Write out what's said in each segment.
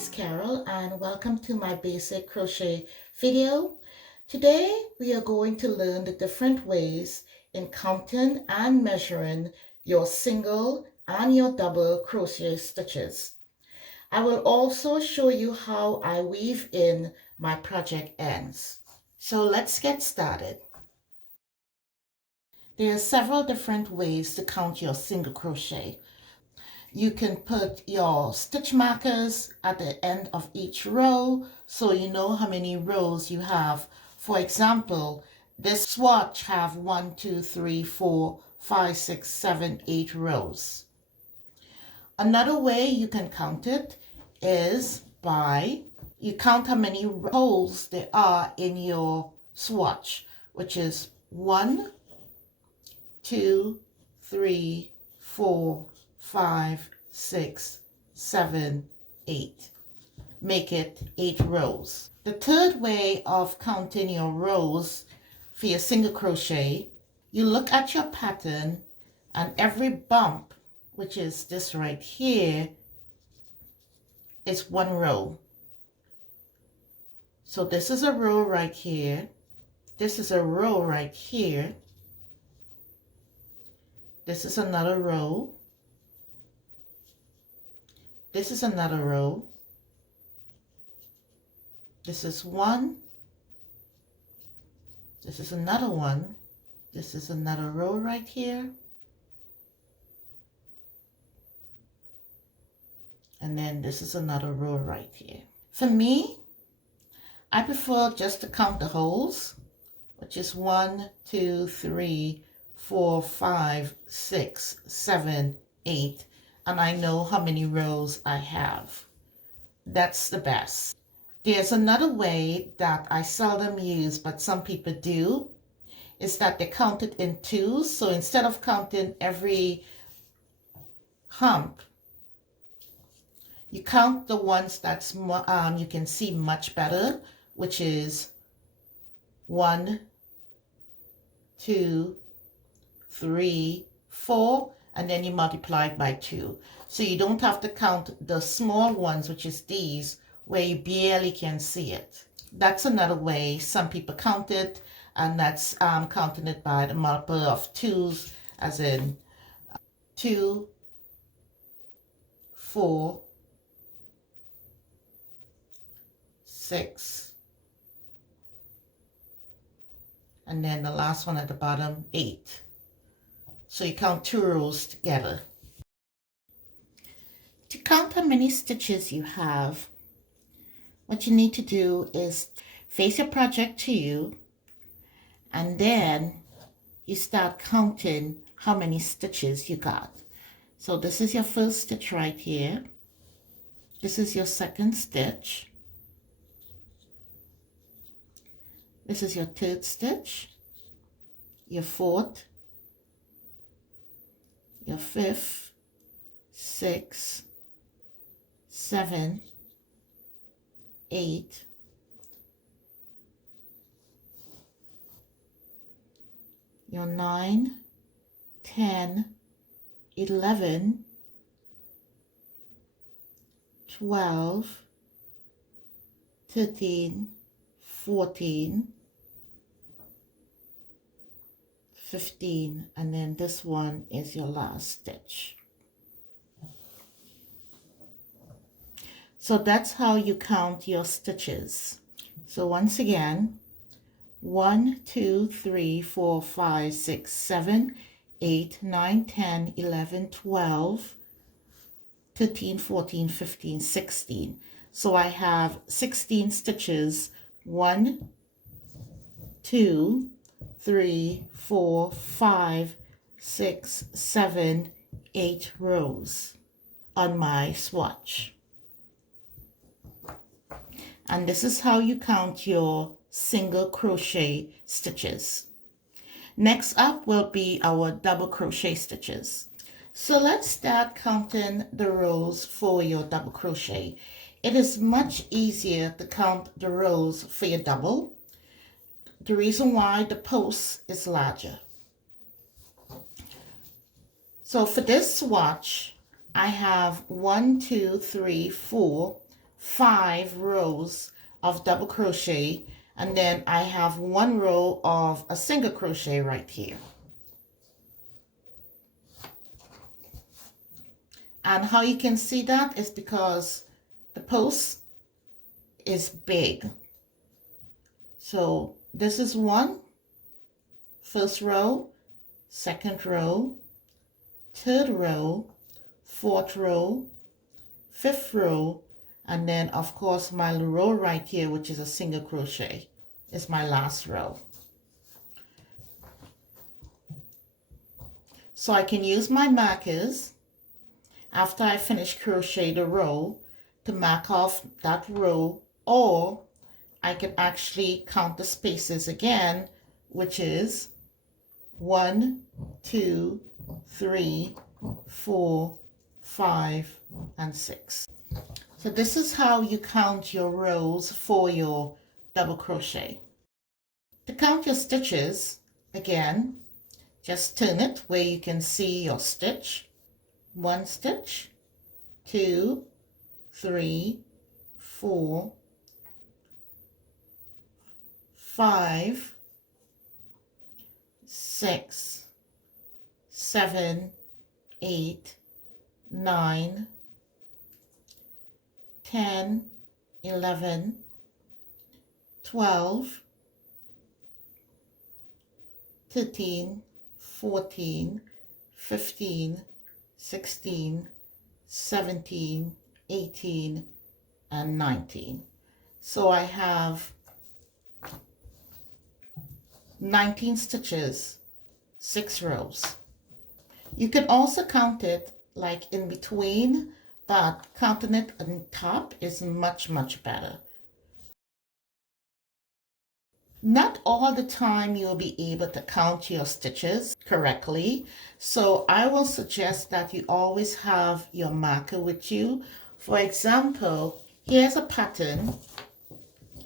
is Carol and welcome to my basic crochet video. Today we are going to learn the different ways in counting and measuring your single and your double crochet stitches. I will also show you how I weave in my project ends. So let's get started. There are several different ways to count your single crochet. You can put your stitch markers at the end of each row so you know how many rows you have. For example, this swatch have 1, 2, 3, 4, 5, 6, 7, 8 rows. Another way you can count it is by you count how many holes there are in your swatch, which is 1, 2, 3, 4, 5, 6, 7, 8. Make it 8 rows. The third way of counting your rows for your single crochet, you look at your pattern and every bump, which is this right here, is 1 row. So this is a row right here. This is a row right here. This is another row. This is another row. This is one. This is another one. This is another row right here. And then this is another row right here. For me, I prefer just to count the holes, which is 1, 2, 3, 4, 5, 6, 7, 8. And I know how many rows I have. That's the best. There's another way that I seldom use, but some people do, is that they count it in twos. So instead of counting every hump, you count the ones that's you can see much better, which is 1, 2, 3, 4. And then you multiply it by 2. So you don't have to count the small ones, which is these, where you barely can see it. That's another way some people count it, and that's counting it by the multiple of 2's, as in 2, 4, 6, and then the last one at the bottom, 8. So you count 2 rows together. To count how many stitches you have, what you need to do is face your project to you, and then you start counting how many stitches you got. So this is your first stitch right here. This is your second stitch. This is your third stitch, your fourth, your 5th, 6th, 7th, 8th, your 9, 10, 11, 12, 13, 14, 15, and then this one is your last stitch. So that's how you count your stitches. So once again, 1, 2, 3, 4, 5, 6, 7, 8, 9, 10, 11, 12, 13, 14, 15, 16. So I have 16 stitches. 1, 2, 3, 4, 5, 6, 7, 8 rows on my swatch. And this is how you count your single crochet stitches. Next up will be our double crochet stitches. So let's start counting the rows for your double crochet. It is much easier to count the rows for your double. The reason why the post is larger. So for this swatch, I have 1, 2, 3, 4, 5 rows of double crochet, and then I have 1 row of a single crochet right here. And how you can see that is because the post is big. So this is first row, second row, third row, fourth row, fifth row, and then of course my row right here, which is a single crochet, is my last row. So I can use my markers after I finish crochet the row to mark off that row, or I can actually count the spaces again, which is 1, 2, 3, 4, 5, and 6. So this is how you count your rows for your double crochet. To count your stitches, again, just turn it where you can see your stitch. 1 stitch, 2, 3, 4, 5, 6, 7, 8, 9, 10, 11, 12, 13, 14, 15, 16, 17, 18, and 19. So I have 19 stitches, 6 rows. You can also count it like in between, but counting it on top is much better. Not all the time you'll be able to count your stitches correctly, so I will suggest that you always have your marker with you. For example, here's a pattern,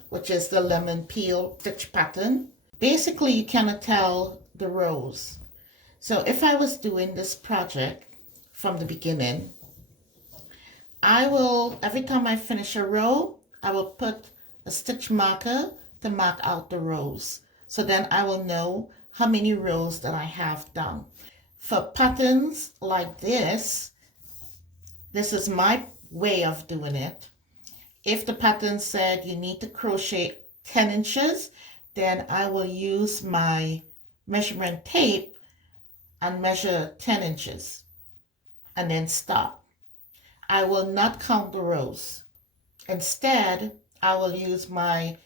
which is the lemon peel stitch pattern. Basically, you cannot tell the rows. So if I was doing this project from the beginning, I will, every time I finish a row, I will put a stitch marker to mark out the rows. So then I will know how many rows that I have done. For patterns like this is my way of doing it. If the pattern said you need to crochet 10 inches, then I will use my measurement tape and measure 10 inches and then stop. I will not count the rows. Instead, I will use my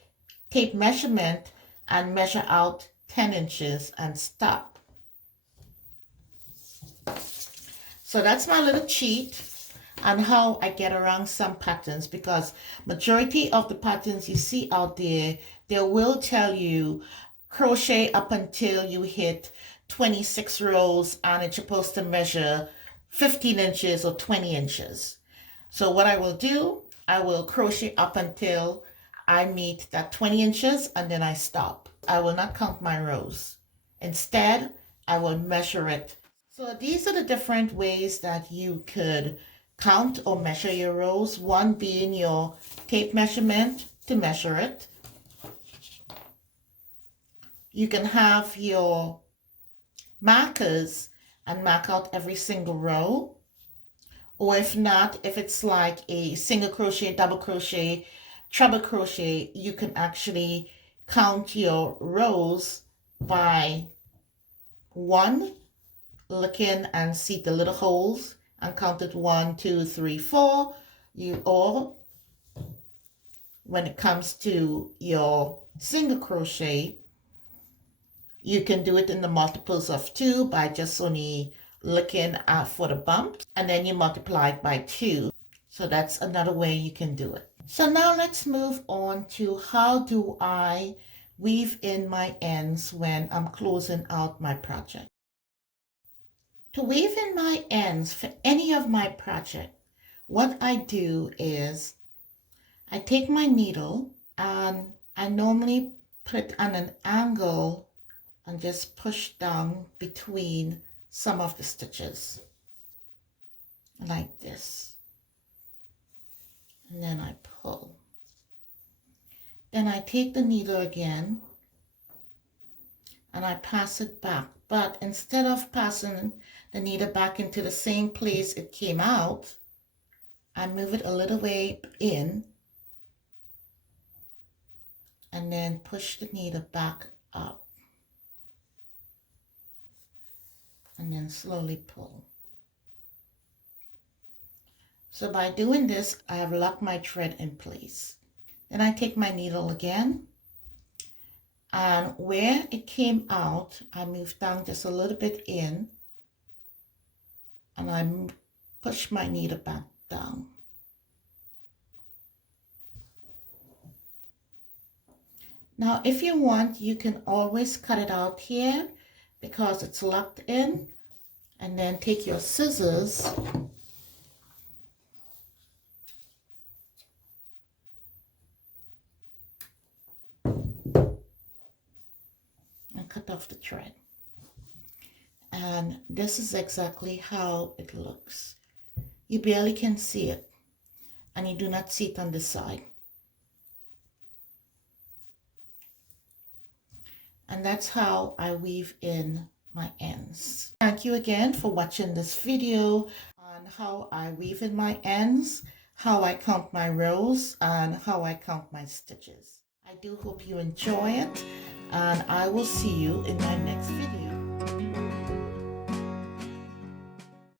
tape measurement and measure out 10 inches and stop. So that's my little cheat on how I get around some patterns, because majority of the patterns you see out there, they will tell you crochet up until you hit 26 rows and it's supposed to measure 15 inches or 20 inches. So what I will do, I will crochet up until I meet that 20 inches and then I stop. I will not count my rows. Instead, I will measure it. So these are the different ways that you could count or measure your rows. One being your tape measurement to measure it. You can have your markers and mark out every single row. Or if not, if it's like a single crochet, double crochet, treble crochet, you can actually count your rows by 1, looking and see the little holes and count it 1, 2, 3, 4. Or when it comes to your single crochet, you can do it in the multiples of 2 by just only looking out for the bump, and then you multiply it by 2. So that's another way you can do it. So now let's move on to how do I weave in my ends when I'm closing out my project. To weave in my ends for any of my project, what I do is I take my needle and I normally put it on an angle and just push down between some of the stitches like this. And then I pull. Then I take the needle again and I pass it back. But instead of passing the needle back into the same place it came out, I move it a little way in and then push the needle back up and then slowly pull. So by doing this, I have locked my thread in place. Then I take my needle again, and where it came out, I move down just a little bit in, and I push my needle back down. Now, if you want, you can always cut it out here because it's locked in, and then take your scissors and cut off the thread. And this is exactly how it looks. You barely can see it, and you do not see it on the side. And that's how I weave in my ends. Thank you again for watching this video on how I weave in my ends, how I count my rows, and how I count my stitches. I do hope you enjoy it, and I will see you in my next video.